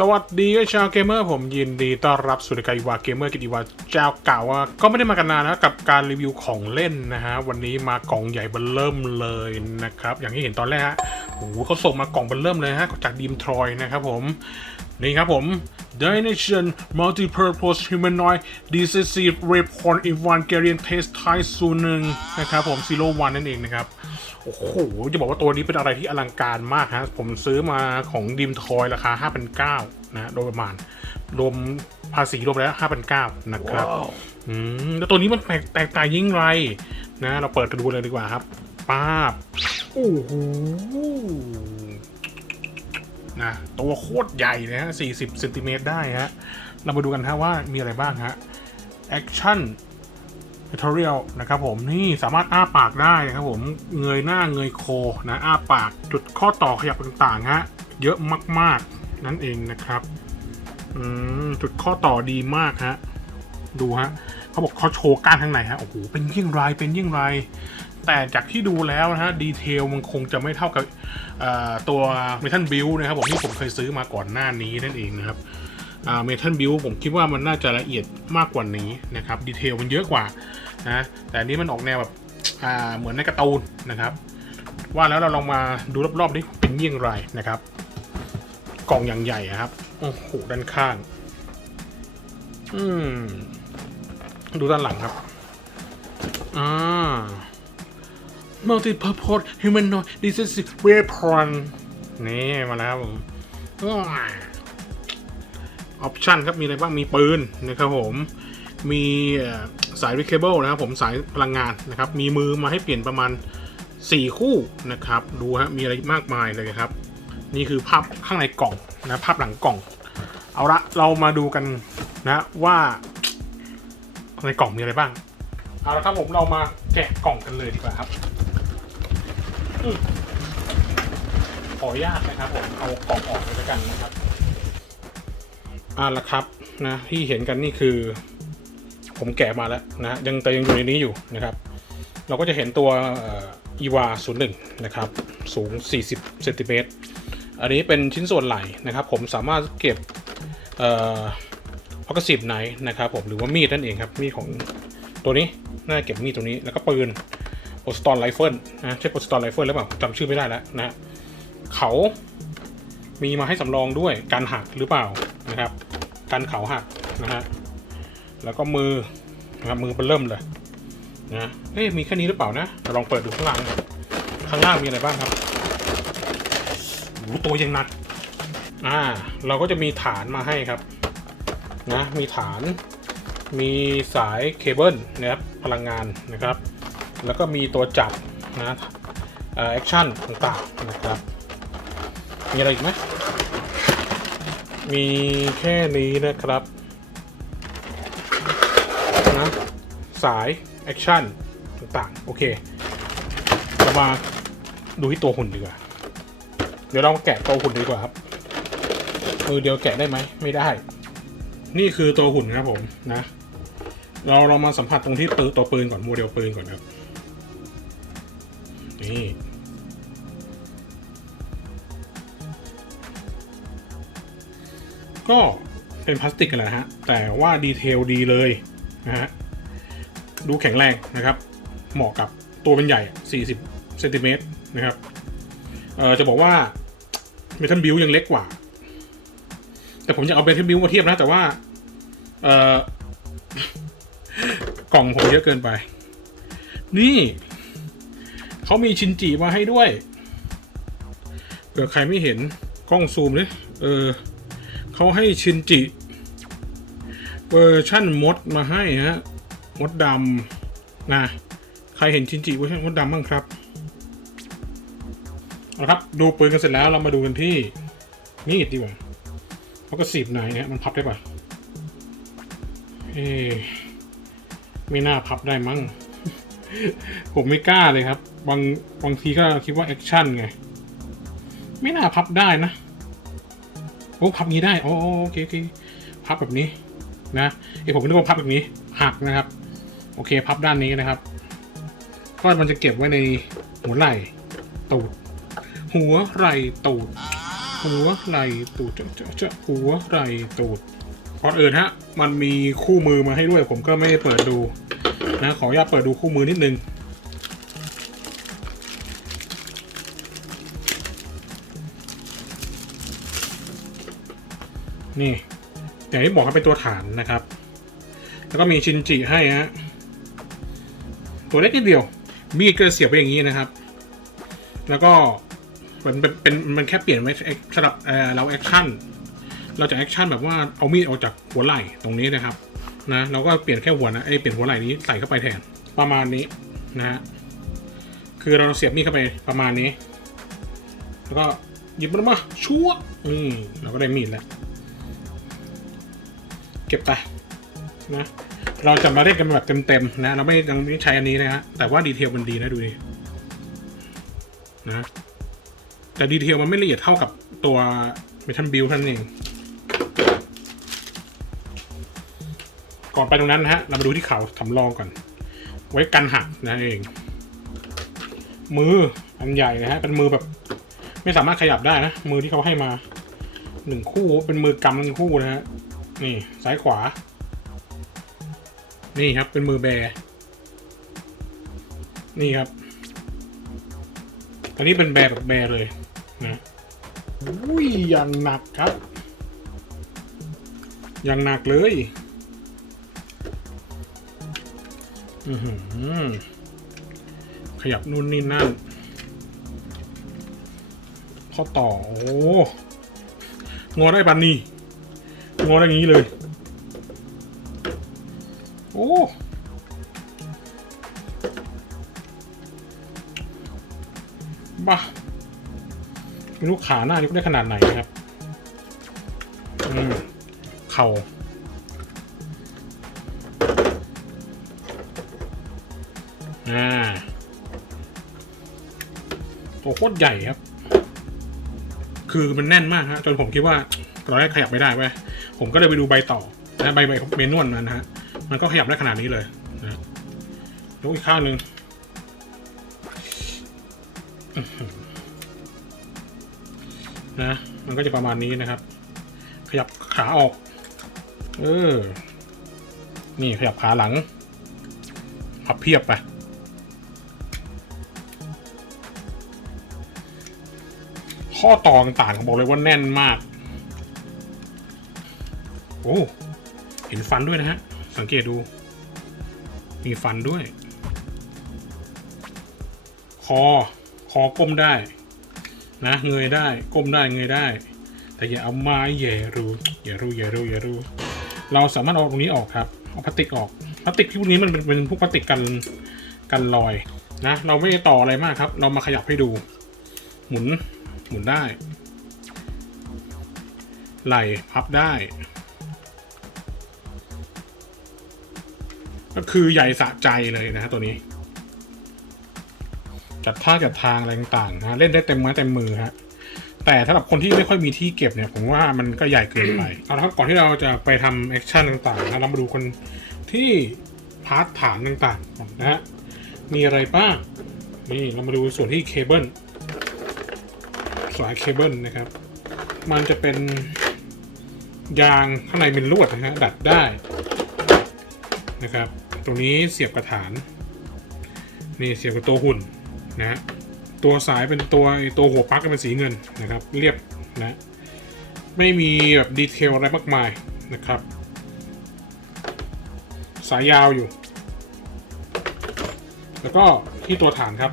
สวัสดีชาวเกมเมอร์ผมยินดีต้อนรับสู่รายการอีวาเกมเมอร์กินอีวาเจ้าเก่าก็ไม่ได้มากันนานนะกับการรีวิวของเล่นนะฮะ วันนี้มากล่องใหญ่เบนเริ่มเลยนะครับ อย่างที่เห็นตอนแรกฮะโอ้โหเขาส่งมากล่องเบนเริ่มเลยฮะจากดีมทรอยนะครับผม นี่ครับผม Dynation Multipurpose Humanoid Decisive Weapon Evangelion Test Type 01นะครับผม Zero One นั่นเองนะครับ โอ้โห จะบอกว่าตัวนี้เป็นอะไรที่อลังการมากฮะ ผมซื้อมาของดิมทอยราคา 5,900นะโดยประมาณ รวมภาษีรวมแล้ว 5,900นะครับอืม แล้วตัวนี้มันแตกแตกต่างยิ่งไรนะ เราเปิดกันดูเลยดีกว่าครับป้าบโอ้โห นะตัวโคตรใหญ่นะฮะ 40 เซนติเมตรได้ฮะ เรามาดูกันฮะว่ามีอะไรบ้างฮะแอคชั่น tutorial นะครับผม นี่สามารถอ้าปากได้นะครับผม เงยหน้าเงยโคนะ อ้าปากจุดข้อต่อขยับต่างๆฮะ เยอะมากๆ นั่นเองนะครับ อืม จุดข้อต่อดีมากฮะ ดูฮะเขาบอกเขาโชว์ก้านข้างในฮะโอ้โหเป็นยิ่งไรเป็นยิ่งไร แต่จากที่ดูแล้วนะฮะดีเทลมันคงจะไม่เท่ากับตัวเมทัลบิลนะครับผมที่ผมเคยซื้อมาก่อนหน้านี้นั่นเองนะครับเมทัลบิลผมคิดว่ามันน่าจะละเอียดมากกว่านี้นะครับดีเทลมันเยอะกว่านะแต่อันนี้มันออกแนวแบบเหมือนในกร์ตูนนะครับ ว่าแล้วเราลองมาดูรอบๆดิเป็นยี่งไรนะครับ กล่องอย่างใหญ่ครับโอ้โหด้านข้าง อืม ดูด้านหลังครับ อ่า multi-purpose humanoid defensive weapon นี่มาแล้วครับผมออปชันครับมีอะไรบ้างมีปืนนะครับผม มีสาย recable นะครับผมสายพลังงานนะครับ มีมือมาให้เปลี่ยนประมาณ 4 คู่นะครับ ดูฮะมีอะไรมากมายเลยครับ นี่คือภาพข้างในกล่องนะภาพหลังกล่อง เอาละเรามาดูกันนะว่า ในกล่องมีอะไรบ้าง เอาละครับผมเรามาแกะกล่องกันเลยดีกว่าครับอขออนุญาตนะครับผมเอากล่องออกเลยล้วกันนะครับเอาละครับนะที่เห็นกันนี่คือ ผมแกะมาแล้วนะยังแต่ยังอยู่ในนี้อยู่นะครับ เราก็จะเห็นตัวอีวา01นะครับ สูง 40เซนติเมตรอันนี้เป็นชิ้นส่วนไหล่นะครับ ผมสามารถเก็บ เอ่อพักสิบไนนะครับผมหรือว่ามีดนั่นเองครับ มีดของตัวนี้น่าเก็บมีดตัวนี้แล้วก็ปืนโปสตอนไรเฟิลนะใช่โปสตอนไรเฟิลหรือเปล่าจำชื่อไม่ได้แล้วนะเขามีมาให้สำรองด้วยการหักหรือเปล่านะครับการเขาหักนะฮะแล้วก็มือนะครับมือเป็นเริ่มเลยนะเอ๊ะมีแค่นี้หรือเปล่านะลองเปิดดูข้างล่างข้างล่างมีอะไรบ้างครับโอ้ตัวยังหนักอ่าเราก็จะมีฐานมาให้ครับ นะมีฐาน มีสายเคเบิลนะครับพลังงานนะครับ แล้วก็มีตัวจับนะแอคชั่นต่างๆนะครับ มีอะไรอีกไหมมีแค่นี้นะครับนะสายแอคชั่นต่างๆ โอเคเรามาดูที่ตัวหุ่นดีกว่า เดี๋ยวเราแกะตัวหุ่นดีกว่าครับ มือเดียวแกะได้ไหม ไม่ได้ นี่คือตัวหุ่นครับผมนะ เราเรามาสัมผัสตรงที่ปืนตัวปืนก่อนโมเดลปืนก่อนครับ นี่ก็เป็นพลาสติกกันแหละฮะ แต่ว่าดีเทลดีเลยนะฮะ ดูแข็งแรงนะครับ เหมาะกับตัวเป็นใหญ่ 40เซนติเมตรนะครับ เอ่อ จะบอกว่าเมทัลบิลยังเล็กกว่า แต่ผมจะเอาเมทัลบิลมาเทียบนะ แต่ว่า เออกล่องผมเยอะเกินไป นี่เขามีชินจิมาให้ด้วยเผื่อใครไม่เห็นกล้องซูมเลยเออเขาให้ชินจิเวอร์ชั่นมดมาให้ฮะมดดำนะใครเห็นชินจิเวอร์ชันมดดำบ้างครับเอาละครับ ดูปืนกันเสร็จแล้วเรามาดูกันที่มีดดีกว่า เขาก็สีบไหนเนี่ยมันพับได้ปะเอ๊ไม่น่าพับได้มั้ง ผมไม่กล้าเลยครับ บางบางทีก็คิดว่าแอคชั่นไง ไม่น่าพับได้นะ โอ้พับนี้ได้ โอ้โอเคโอเคพับแบบนี้ นะไอผมนึกว่าพับแบบนี้ หักนะครับ โอเค พับด้านนี้นะครับ ก็มันจะเก็บไว้ในหัวไหล่ตูด หัวไหล่ตูด หัวไหลตูดจะจะจะหัวไหลตูดก่อนอื่นฮะ มันมีคู่มือมาให้ด้วย ผมก็ไม่ได้เปิดดูนะขออนุญาตเปิดดูคู่มือนิดนึงนี่อย่างที่บอกครับเป็นตัวฐานนะครับ แล้วก็มีชินจิให้ฮะตัวเล็กนิดเดียว มีดก็เสียบไปอย่างนี้นะครับ แล้วก็ มันเป็นเป็นมันแค่เปลี่ยนไว้สำหรับเราแอคชั่นเราจะแอคชั่นแบบว่าเอามีดออกจากหัวไหล่ตรงนี้นะครับนะเราก็เปลี่ยนแค่หัวนะไอ้เปลี่ยนหัวไหล่นี้ใส่เข้าไปแทนประมาณนี้นะฮะคือเราเสียบมีดเข้าไปประมาณนี้ แล้วก็หยิบมันมาชั่วนี่เราก็ได้มีดแล้วเก็บไปนะเราจะมาเล่นกันแบบเต็มๆนะ เราไม่ยังไม่ใช้อันนี้นะฮะแต่ว่าดีเทลมันดีนะดูดินะ แต่ดีเทลมันไม่ละเอียดเท่ากับตัวเมทัลบิลท่านเอง ก่อนไปตรงนั้นนะฮะ เรามาดูที่เขาสำรองก่อน ไว้กันหักนะเอง มืออันใหญ่นะฮะ เป็นมือแบบ ไม่สามารถขยับได้นะ มือที่เขาให้มาหนึ่งคู่เป็นมือกำหนึ่งคู่นะฮะ นี่ซ้ายขวา นี่ครับเป็นมือแบ นี่ครับตอนนี้เป็นแบแบบแบเลย นะอุ้ยอย่างหนักครับ อย่างหนักเลย อือขยับนู่นนี่นั่น ข้อต่อ โอ้งอได้ปันนี่งอได้งนี้เลย โอ้บ้า ไม่รู้ขาหน้ายกได้ขนาดไหนนะครับอืมเข่าอ่าตัวโคตรใหญ่ครับ คือมันแน่นมากฮะจนผมคิดว่าตอนแรกขยับไม่ได้เว้ยผมก็เลยไปดูใบต่อนะใบใบเมนวลมันนะฮะ มันก็ขยับได้ขนาดนี้เลยนะยกอีกข้างหนึ่ง นะมันก็จะประมาณนี้นะครับ ขยับขาออก เออ นี่ขยับขาหลังพับเพียบไปข้อต่อต่างๆบอกเลยว่าแน่นมาก โอ้เห็นฟันด้วยนะฮะ สังเกตดู มีฟันด้วย คอ คอก้มได้ นะเงยได้ก้มได้เงยได้ แต่อย่าเอาไม้แย่รูอย่ารูอย่ารูอย่ารูเราสามารถเอาตรงนี้ออกครับเอาพลาสติกออกพลาสติกพวกนี้มันเป็นเป็นพวกพลาสติกกันกันรอยนะ เราไม่ได้ต่ออะไรมากครับ เรามาขยับให้ดู หมุนหมุนได้ ไหลพับได้ ก็คือใหญ่สะใจเลยนะฮะตัวนี้ จัดท่าจัดทางอะไรต่างๆนะเล่นได้เต็มไม้เต็มมือฮะแต่สำหรับคนที่ไม่ค่อยมีที่เก็บเนี่ยผมว่ามันก็ใหญ่เกินไปเอาละครับก่อนที่เราจะไปทำแอคชั่นต่างๆนะเรามาดูคนที่พาร์ทฐานต่างๆนนะฮะมีอะไรบ้างนี่เรามาดูส่วนที่เคเบิลสายเคเบิลนะครับ มันจะเป็นยางข้างในเป็นลวดนะฮะดัดได้นะครับ ตรงนี้เสียบกระถาน นี่เสียบกับตัวหุ่น นะฮะตัวสายเป็นตัวตัวหัวปลั๊กเป็นสีเงินนะครับ เรียบนะไม่มีแบบดีเทลอะไรมากมายนะครับ สายยาวอยู่ แล้วก็ที่ตัวฐานครับ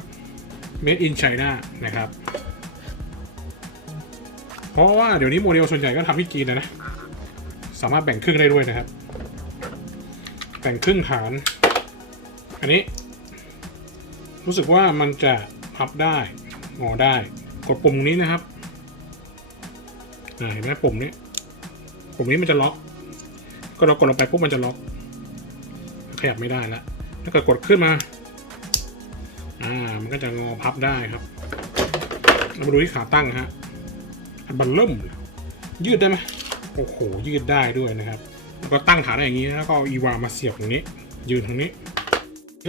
made in China นะครับ เพราะว่าเดี๋ยวนี้โมเดลส่วนใหญ่ก็ทำที่จีนนะนะ สามารถแบ่งครึ่งได้ด้วยนะครับ แบ่งครึ่งฐาน อันนี้ รู้สึกว่ามันจะพับได้งอได้ กดปุ่มนี้นะครับเห็นไหมปุ่มนี้ปุ่มนี้มันจะล็อก ก็เรากดลงไปปุ๊บมันจะล็อก ขยับไม่ได้แล้วถ้าเกิดกดขึ้นมา อ่า มันก็จะงอพับได้ครับเรามาดูที่ขาตั้งฮะบันเริ่มยืดได้ไหมโอ้โหยืดได้ด้วยนะครับ แล้วก็ตั้งขาได้อย่างนี้แล้วก็เอาอีวามาเสียบตรงนี้ ยืนตรงนี้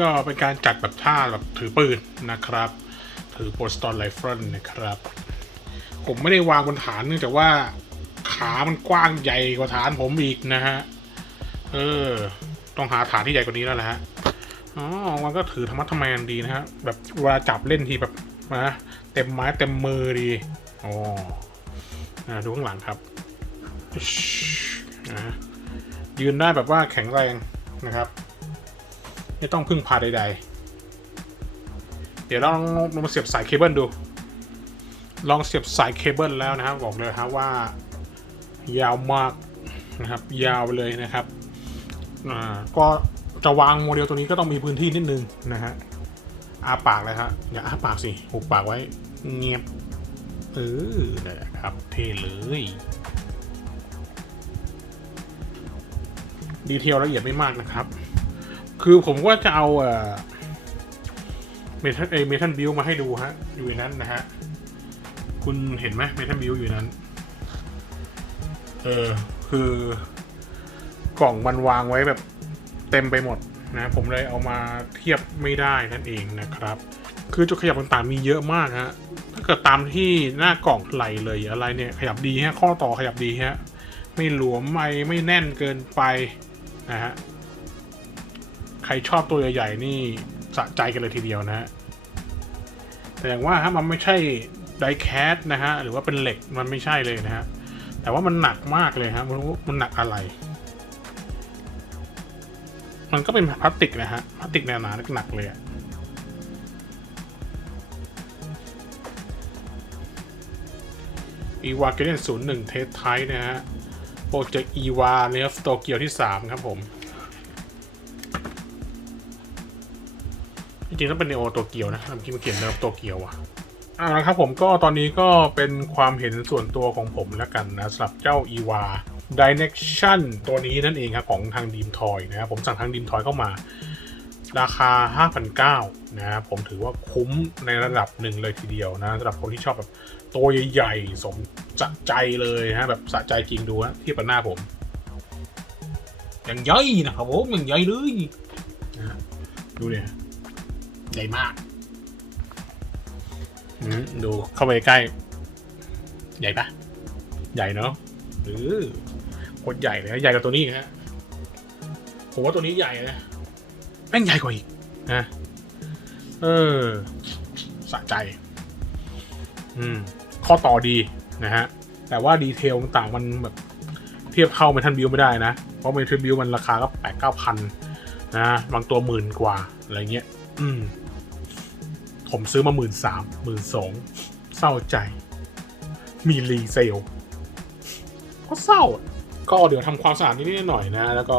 ก็เป็นการจัดแบบท่าแบบถือปืนนะครับ ถือโปสตอนไลฟ์รอนนะครับ ผมไม่ได้วางบนฐานเนื่องจากว่าขามันกว้างใหญ่กว่าฐานผมอีกนะฮะ เออ ต้องหาฐานที่ใหญ่กว่านี้แล้วแหละฮะ อ๋อ มันก็ถือธรรมะทแมนดีนะฮะ แบบเวลาจับเล่นทีแบบนะเต็มไม้เต็มมือดีอ๋อนะดูข้างหลังครับนะยืนได้แบบว่าแข็งแรงนะครับ ไม่ต้องพึ่งพาใดๆ เดี๋ยวลองลองเสียบสายเคเบิลดู ลองเสียบสายเคเบิลแล้วนะครับบอกเลยครับว่า ยาวมากนะครับ ยาวเลยนะครับอ่าก็จะวางโมเดลตัวนี้ก็ต้องมีพื้นที่นิดนึงนะฮะอาปากเลยฮะอย่าอาปากสิหุบปากไว้เงียบเออนะครับเท่เลยดีเทลละเอียดไม่มากนะครับ คือผมว่าจะเอาเอเมทัลเอเมทัลบิลมาให้ดูฮะ อยู่ในนั้นนะฮะ คุณเห็นไหมเมทัลบิลอยู่นั้น เออ คือกล่องมันวางไว้แบบเต็มไปหมดนะ ผมเลยเอามาเทียบไม่ได้นั่นเองนะครับ คือจุดขยับต่างๆมีเยอะมากฮะ ถ้าเกิดตามที่หน้ากล่องไหลเลยอะไรเนี่ย ขยับดีฮะ ข้อต่อขยับดีฮะ ไม่หลวมไม่ไม่แน่นเกินไปนะฮะ ใครชอบตัวใหญ่ๆนี่สะใจกันเลยทีเดียวนะฮะแต่อย่างว่าฮะมันไม่ใช่ไดแคสนะฮะหรือว่าเป็นเหล็กมันไม่ใช่เลยนะฮะแต่ว่ามันหนักมากเลยฮะมันมันหนักอะไร มันก็เป็นพลาสติกนะฮะพลาสติกหนาๆหนักๆเลยอะอีวาเกเรนศูนย์หนึ่งเทสไทนะฮะ โปรเจกต์อีวาเนฟโตเกียวที่สามครับผม จริงๆต้องเป็นเนโอโตเกียวนะเมื่อกี้มันเขียนเนฟโตเกียวว่ะเอาละครับผมก็ตอนนี้ก็เป็นความเห็นส่วนตัวของผมแล้วกันนะสำหรับเจ้า e v a Dinection ตัวนี้นั่นเองครับของทางดีมทอยนะครับผมสั่งทางดีมทอยเข้ามา ราคา 5,900นะครับผมถือว่าคุ้มในระดับหนึ่งเลยทีเดียวนะสำหรับคนที่ชอบแบบตัวใหญ่ๆ สมจะใจเลยนะฮะแบบสะใจจริงดูนะทียบกับหน้าผมย่างใหญ่นะครับผมย่างใหญ่เลยนะดูเนี่ย ใหญ่มากอดูเข้าไปใกล้ ใหญ่ปะใหญ่เนาะหรือโคตรใหญ่เลยนะใหญ่กว่าตัวนี้ฮะผมว่าตัวนี้ใหญ่นะแม่งใหญ่กว่าอีกนะเออสะใจ อืม ข้อต่อดีนะฮะ แต่ว่าดีเทลต่างมันแบบเทียบเท่าเมทัลบิวไม่ได้นะ เพราะเมทัลบิวมันราคาก็แปดเก้าพันนะ บางตัวหมื่นกว่า อะไรเงี้ย อืม ผมซื้อมาหมื่นสามหมื่นสองเศร้าใจ มีรีเซลก็เศร้าก็เดี๋ยวทำความสะอาดนิดหน่อยนะ แล้วก็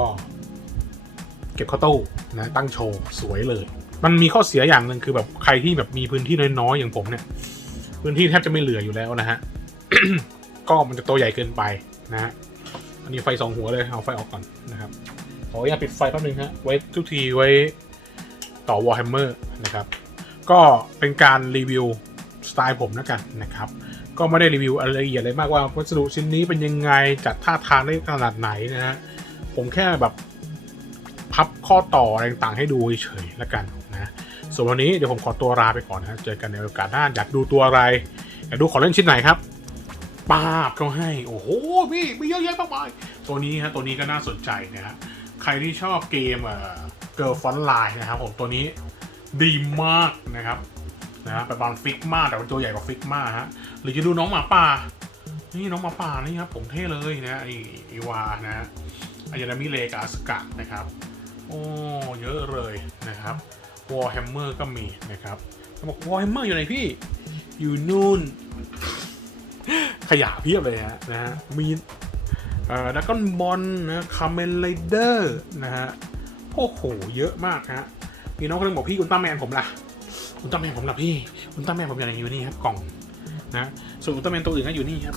เก็บข้าวตู้นะตั้งโชว์สวยเลย มันมีข้อเสียอย่างหนึ่งคือแบบใครที่แบบมีพื้นที่น้อยๆอย่างผมเนี่ย พื้นที่แทบจะไม่เหลืออยู่แล้วนะฮะก็มันจะตัวใหญ่เกินไปนะฮะอันนี้ไฟสองหัวเลยเอาไฟออกก่อนนะครับขออนุญาตปิดไฟแป๊บนึงฮะไว้ทุกทีไว้ต่อ Warhammer นะครับ ก็เป็นการรีวิวสไตล์ผมแล้วกันนะครับ ก็ไม่ได้รีวิวอะไรละเอียดเลยมากว่าวัสดุชิ้นนี้เป็นยังไงจัดท่าทางได้ขนาดไหนนะฮะผมแค่แบบพับข้อต่ออะไรต่างๆให้ดูเฉยๆแล้วกันนะส่วนวันนี้เดี๋ยวผมขอตัวลาไปก่อนนะเจอกันในโอกาสหน้าอยากดูตัวอะไร อยากดูของเล่นชิ้นไหนครับป้าบเขาให้ โอ้โหพี่มีเยอะแยะมากมายตัวนี้ฮะตัวนี้ก็น่าสนใจนะฮะใครที่ชอบเกมเอ่อเกิร์ลฟอนไลน์นะครับผมตัวนี้ ดีมากนะครับนะแบบบางฟิกมากแต่ว่าตัวใหญ่กว่าฟิกมากฮะหรือจะดูน้องหมาป่า นี่น้องหมาป่านี่ครับผมเท่เลยนะไอไอวานะฮะอายานามิเลกับอาสกะนะครับ โอ้เยอะเลยนะครับวอลแฮมเมอร์ก็มีนะครับเขาบอกวอลแฮมเมอร์อยู่ไหนพี่ อยู่นู่น ขยะเพียบเลยฮะนะฮะมีเอ่อดักกอนบอลนะคาเมนไรเดอร์นะฮะโอ้โหเยอะมากฮะ มีน้องคนนึงบอกพี่อุลตร้าแมนผมล่ะอุลตร้าแมนผมล่ะพี่อุลตร้าแมนผมอยู่ไหนอยู่นี่ครับกล่องนะส่วนอุลตร้าแมนตัวอื่นก็อยู่นี่ครับ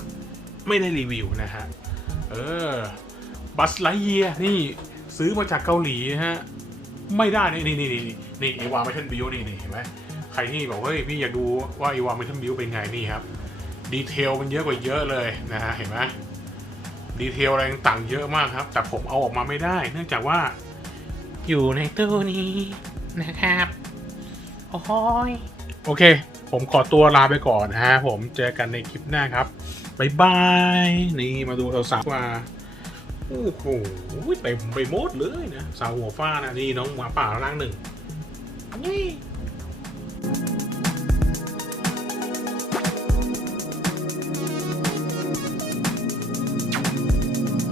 ไม่ได้รีวิวนะฮะเออบัสไลเยียนี่ซื้อมาจากเกาหลีฮะไม่ได้นี่นี่นี่นี่นี่อีวาเมทัลบิวนี่นี่เห็นไหมใครที่บอกเฮ้ยพี่อยากดูว่าอีวาเมทัลบิวเป็นไงนี่ครับดีเทลมันเยอะกว่าเยอะเลยนะฮะเห็นไหมดีเทลอะไรต่างๆเยอะมากครับ แต่ผมเอาออกมาไม่ได้ เนื่องจากว่าอยู่ในตู้นี้ นะครับ โอ้ยโอเค ผมขอตัวลาไปก่อนฮะ ผมเจอกันในคลิปหน้าครับบ๊ายบาย นี่มาดูสาวๆว่าโอ้โหเต็มไปหมดเลยนะ สาวหัวฟ้านะ นี่น้องหมาป่าร่างหนึ่งนี่